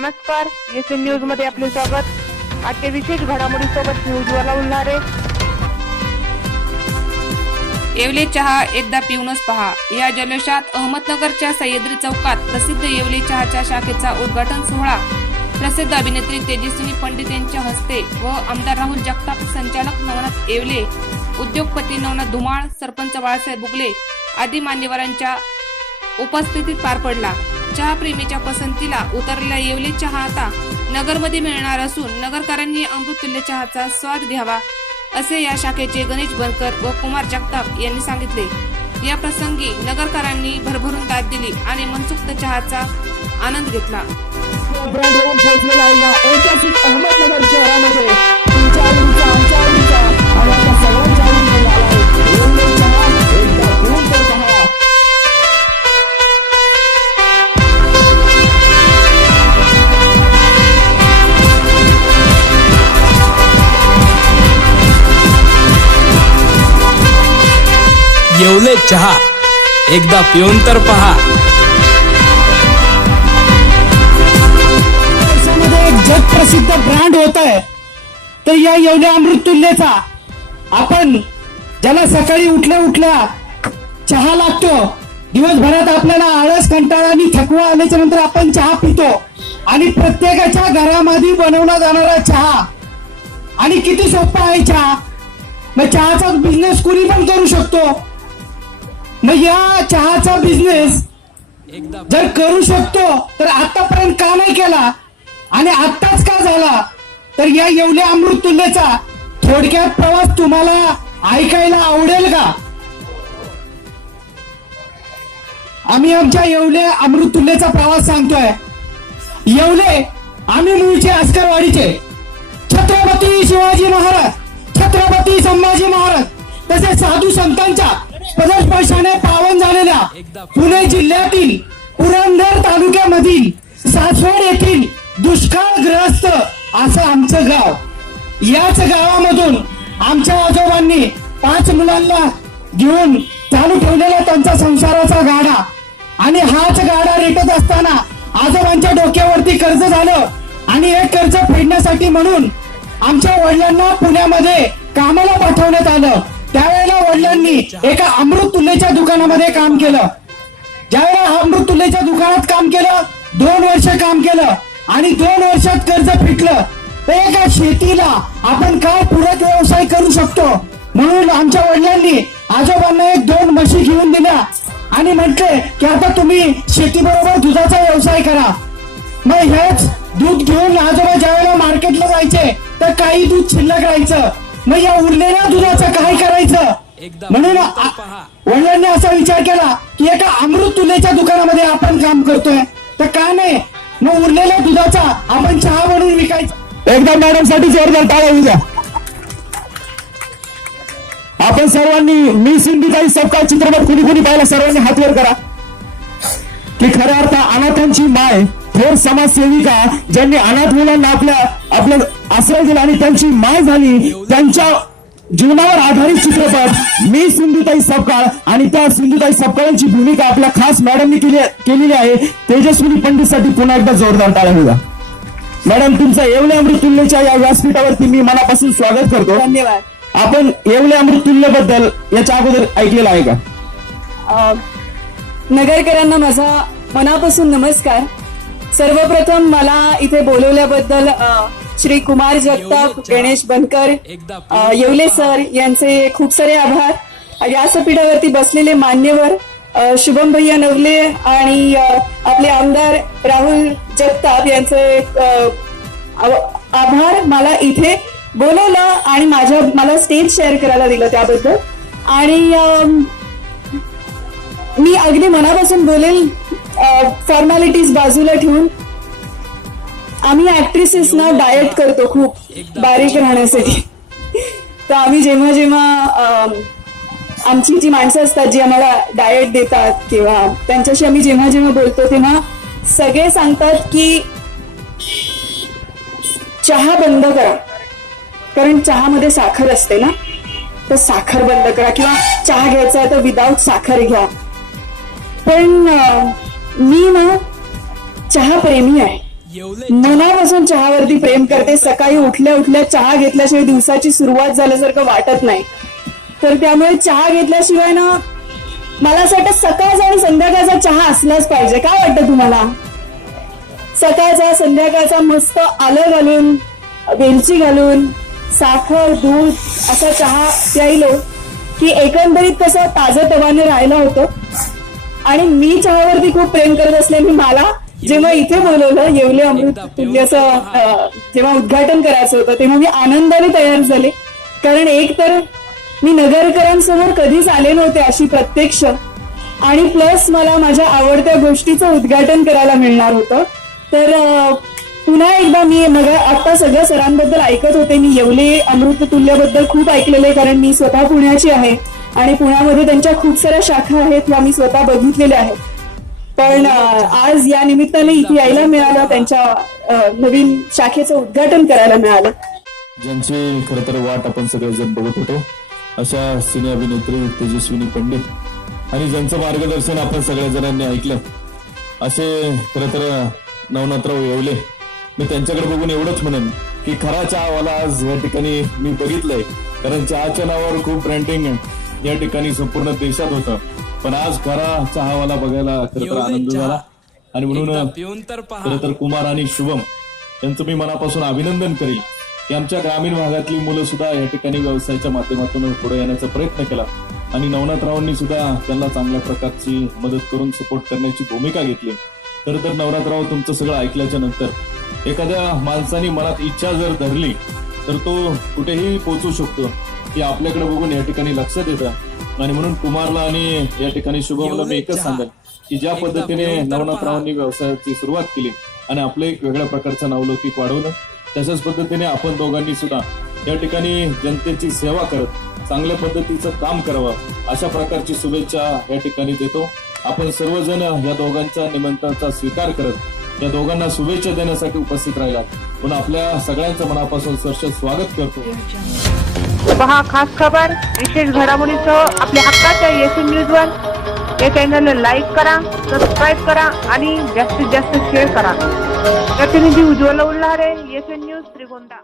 नमस्कार, SN news मध्ये आपले स्वागत। आजच्या विशेष घडामोडीसोबत मी उज्ज्वला उल्हारे। येवले चहा एकदा पिऊनच पहा या जल्लोषात अहमदनगरच्या सह्याद्री चौकात प्रसिद्ध येवले चहाच्या शाखेचा उद्घाटन सोहळा प्रसिद्ध अभिनेत्री तेजस्विनी पंडित यांच्या हस्ते व आमदार राहुल जगताप, संचालक नवनाथ येवले, उद्योगपती नवनाथ धुमाळ, सरपंच बाळासाहेब बुगले आदी मान्यवरांच्या उपस्थितीत पार पडला। चहा प्रेमीच्या पसंतीला उतरलेला येवले चहा आता नगरमध्ये मिळणार असून नगरकरांनी अमृततुल्य चहाचा स्वाद घ्यावा असे या शाखेचे गणेश बनकर व कुमार जगताप यांनी सांगितले। या प्रसंगी नगरकरांनी भरभरून दाद दिली आणि मनसोक्त चहाचा आनंद घेतला। ब्रँड होऊन पोहोचलेला आहे या ऐतिहासिक अहमदनगर शहरामध्ये तुमच्या आवडीचा, आमच्या आवडीचा आणि आता सर्वांच्या आवडीचा झाला आहे येवले चहा एकदा पिऊन तर पहा। येवले चहा एकदा पिऊन तर पहा। देशामध्ये एक जगप्रसिद्ध ब्रँड होत आहे तर या येवले अमृततुल्यचा आपण ज्याला सकाळी उठल्या चहा लागतो, दिवसभरात आपल्याला आळस, कंटाळा आणि थकवा आल्याच्या नंतर आपण चहा पितो आणि प्रत्येकाच्या घरामध्ये बनवला जाणारा चहा आणि किती सोपा आहे चहा। मग चहाचा बिझनेस कुणी पण करू शकतो। मग या चहाचा बिझनेस जर करू शकतो तर आतापर्यंत का नाही केला आणि आत्ताच का झाला, तर या येवले अमृततुल्यचा थोडक्यात प्रवास तुम्हाला ऐकायला आवडेल का? आम्ही आमच्या येवले अमृततुल्यचा प्रवास सांगतोय। येवले आम्ही मूळचे अस्करवाडीचे, छत्रपती शिवाजी महाराज, छत्रपती संभाजी महाराज तसेच साधू संतांच्या पदस्पर्शाने पावन झालेल्या पुणे जिल्ह्यातील पुरंदर तालुक्यामधील सासवड येथील दुष्काळग्रस्त असं आमचं गाव। याच गावामधून आमच्या आजोबांनी 5 मुलांना घेऊन चालू ठेवलेला त्यांचा संसाराचा गाडा आणि हाच गाडा रेटत असताना आजोबांच्या डोक्यावरती कर्ज झालं आणि हे कर्ज फेडण्यासाठी म्हणून आमच्या वडिलांना पुण्यामध्ये कामाला पाठवण्यात आलं। त्यावेळेला वडिलांनी एका अमृततुल्यच्या दुकानामध्ये काम केलं। ज्यावेळेला अमृततुल्यच्या दुकानात काम केलं, 2 वर्ष काम केलं आणि 2 वर्षात कर्ज फिटलं तर एका शेतीला आपण काय पूरक व्यवसाय करू शकतो म्हणून आमच्या वडिलांनी आजोबांना 1-2 म्हशी घेऊन दिल्या आणि म्हटले की आता तुम्ही शेतीबरोबर दुधाचा व्यवसाय करा। मग हेच दूध घेऊन आजोबा ज्यावेळेला मार्केटला जायचे तर काही दूध शिल्लक राहायचं। मग या उरलेल्या दुधाचं काय करायचं म्हणून वडिलांनी असा विचार केला की एका अमृततुल्यच्या दुकानामध्ये आपण काम करतोय तर का नाही मग उरलेल्या दुधाचा आपण चहा बनवून विकायचा। एकदा मॅडम साठी जोरदार टाळ्या होऊ द्या। आपण सर्वांनी मी सिंधुताई सबका चित्रपट कुणी पाहिला सर्वांनी हात वर करा की खऱ्या अर्थ अनाथांची माय, थोर समाजसेविका ज्यांनी अनाथ मुलांना आपल्या आश्रय दिला आणि त्यांची माय झाली, त्यांच्या जीवनावर आधारित चित्रपट मी सिंधुताई सपकाळ आणि त्या सिंधुताई सपकाळांची भूमिका आपल्या खास मॅडमनी केलेली आहे। तेजस्विनी पंडित साठी पुन्हा एकदा जोरदार टाळ्या होऊ द्या। मॅडम, तुमचा येवले अमृततुल्यच्या या व्यासपीठावरती मी मनापासून स्वागत करतो। धन्यवाद। आपण येवले अमृततुल्य बद्दल याच्या अगोदर ऐकलेलं आहे का? नगरकरांना माझा मनापासून नमस्कार। सर्वप्रथम मला इथे बोलवल्याबद्दल श्री कुमार जगताप, गणेश बनकर, येवले सर यांचे खूप सारे आभार। व्यासपीठावरती बसलेले मान्यवर शुभम भैया नवले आणि आपले आमदार राहुल जगताप यांचे आभार। मला इथे बोलवलं आणि मला स्टेज शेअर करायला दिलं त्याबद्दल आणि मी अगदी मनापासून बोलेल। फॉर्मॅलिटीज बाजूला ठेवून आम्ही ऍक्ट्रेसेसना डाएट करतो खूप बारीक राहण्यासाठी। तर आम्ही जेव्हा आमची जी माणसं असतात जी आम्हाला डाएट देतात किंवा त्यांच्याशी आम्ही जेव्हा बोलतो तेव्हा सगळे सांगतात की चहा बंद करा, कारण चहामध्ये साखर असते ना, तर साखर बंद करा किंवा चहा घ्यायचा तर विदाऊट साखर घ्या। पण मी ना चहा प्रेमी आहे मनापासून चहावरती प्रेम करते. सकाळी उठल्या उठल्या चहा घेतल्याशिवाय दिवसाची सुरुवात झाल्यासारखं वाटत नाही. तर त्यामुळे चहा घेतल्याशिवाय ना मला असं वाटतं सकाळचा आणि संध्याकाळचा चहा असलाच पाहिजे. काय वाटतं तुम्हाला? सकाळचा संध्याकाळचा मस्त आलं घालून, वेलची घालून, साखर, दूध असा चहा प्यायलो की एकंदरीत कसं ताजं तवाने राहिलं होतं. आणि मी चहावरती खूप प्रेम करत असल्याने मला जेव्हा इथे बोलवलं येवले अमृत तुल्यचं जेव्हा उद्घाटन करायचं होतं तेव्हा मी आनंदाने तयार झाले. कारण एक तर मी नगरकरांसमोर कधीच आले नव्हते अशी प्रत्यक्ष, आणि प्लस मला माझ्या आवडत्या गोष्टीचं उद्घाटन करायला मिळणार होतं. तर पुन्हा एकदा मी आता सगळं सरांबद्दल ऐकत होते. मी येवले अमृत तुल्यबद्दल खूप ऐकलेलं आहे, कारण मी स्वतः पुण्याची आहे आणि पुण्यामध्ये त्यांच्या खूप साऱ्या शाखा आहेत ह्या मी स्वतः बघितलेल्या आहेत. पण आज या निमित्ताने इथे यायला मिळालं, त्यांच्या नवीन शाखेचं उद्घाटन करायला मिळालं. ज्यांची खरं तर वाट आपण सगळेजण बघत होतो अशा सिने अभिनेत्री तेजस्विनी पंडित आणि ज्यांचं मार्गदर्शन आपण सगळ्या जणांनी ऐकलं असे खरं तर नवनाथराव येवले. मी त्यांच्याकडे बघून एवढंच म्हणेन की खरा चहावाला आज या ठिकाणी मी बघितलंय. कारण चहाच्या नावावर खूप ब्रँडिंग या ठिकाणी संपूर्ण देशात होतं, पण आज खरा चहावाला बघायला खरं तर आनंद झाला. आणि म्हणून खरं तर कुमार आणि शुभम यांचं मी मनापासून अभिनंदन करेल की आमच्या ग्रामीण भागातली मुलं सुद्धा या ठिकाणी व्यवसायाच्या माध्यमातून पुढे येण्याचा प्रयत्न केला आणि नवनाथरावांनी सुद्धा त्यांना चांगल्या प्रकारची मदत करून सपोर्ट करण्याची भूमिका घेतली. तर नवनाथराव तुमचं सगळं ऐकल्याच्या नंतर एखाद्या माणसाने मनात इच्छा जर धरली तर तो कुठेही पोहोचू शकतो की आपल्याकडे बघून या ठिकाणी लक्षात येतं. आणि म्हणून कुमारला आणि या ठिकाणी शुभमला मी एकच सांगेल की ज्या पद्धतीने नवनाथरावांनी व्यवसायाची सुरुवात केली आणि आपलं एक वेगळ्या प्रकारचं नावलौकिक वाढवलं, तशाच पद्धतीने आपण दोघांनी सुद्धा या ठिकाणी जनतेची सेवा करत चांगल्या पद्धतीचं काम करावं अशा प्रकारची शुभेच्छा या ठिकाणी देतो. आपण सर्वजण या दोघांच्या निमंत्रणाचा स्वीकार करत या दोघांना शुभेच्छा देण्यासाठी उपस्थित राहिला म्हणून आपल्या सगळ्यांचं मनापासून सहर्ष स्वागत करतो. पहा खास खबर, विशेष घडामोडीसह आपल्या हक्काच्या येसून न्यूजवर या चॅनलला लाईक करा, सबस्क्राईब करा आणि जास्तीत जास्त शेअर करा. प्रतिनिधी उज्ज्वला उल्हारे, येसून न्यूज, श्रीगोंदा.